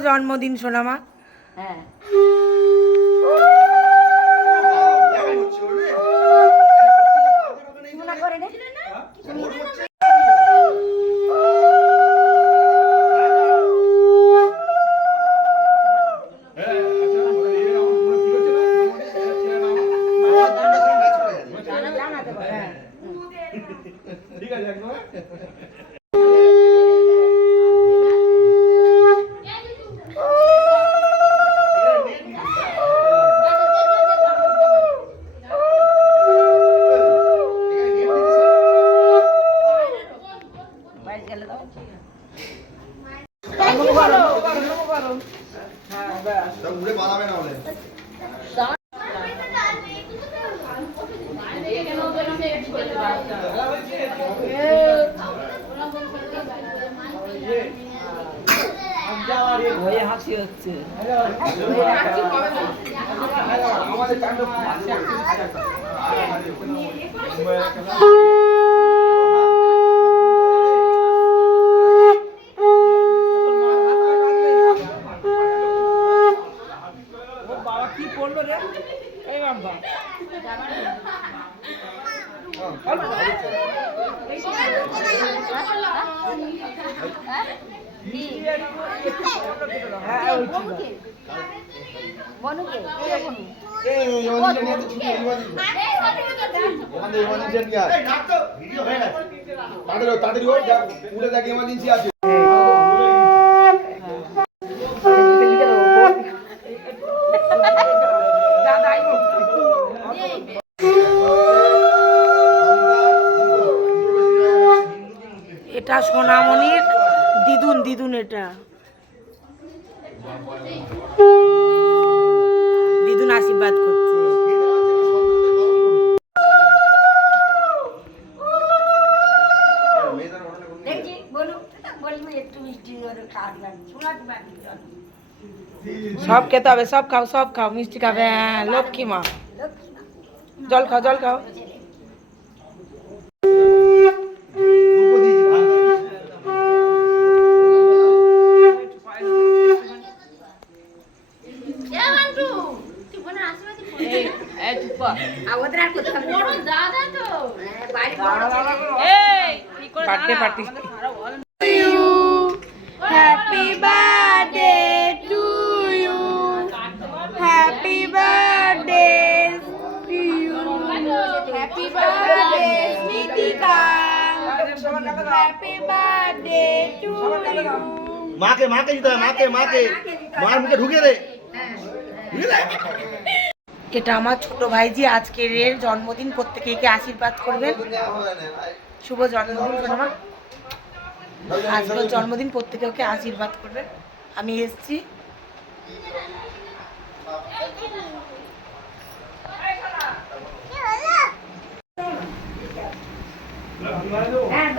জন্মদিন সোনামা। হ্যাঁ। ঠিক আছে একদম। ভয়ে হাসি হচ্ছে আমাদের থেকে ইমাজিনটা নিয়ে আয় তাড়াতাড়ি ওই দেখ উড়ে দেখ ইমার্জেন্সি আছে এটা সোনামণির দিদুন দিদুন এটা। দিদুন আশীর্বাদ করছে। সব খেতে হবে সব খাও সব খাও মিষ্টি খাবে হ্যাঁ লক্ষ্মী মা। জল খাও জল খাও। Birthday party happy birthday to you happy birthday to you happy birthday Smritika happy birthday to you মাকে মাকে দিতে হয় মাকে মাকে। মার মুখে ঢুকে দে। ঢুকে দে। এটা আমার ছোট ভাইজি আজকের এর জন্মদিন প্রত্যেকে আশীর্বাদ করবেন। শুভ জন্মদিন আজকের জন্মদিন প্রত্যেকে ওকে আশীর্বাদ করবেন। আমি এসছি। হ্যাঁ,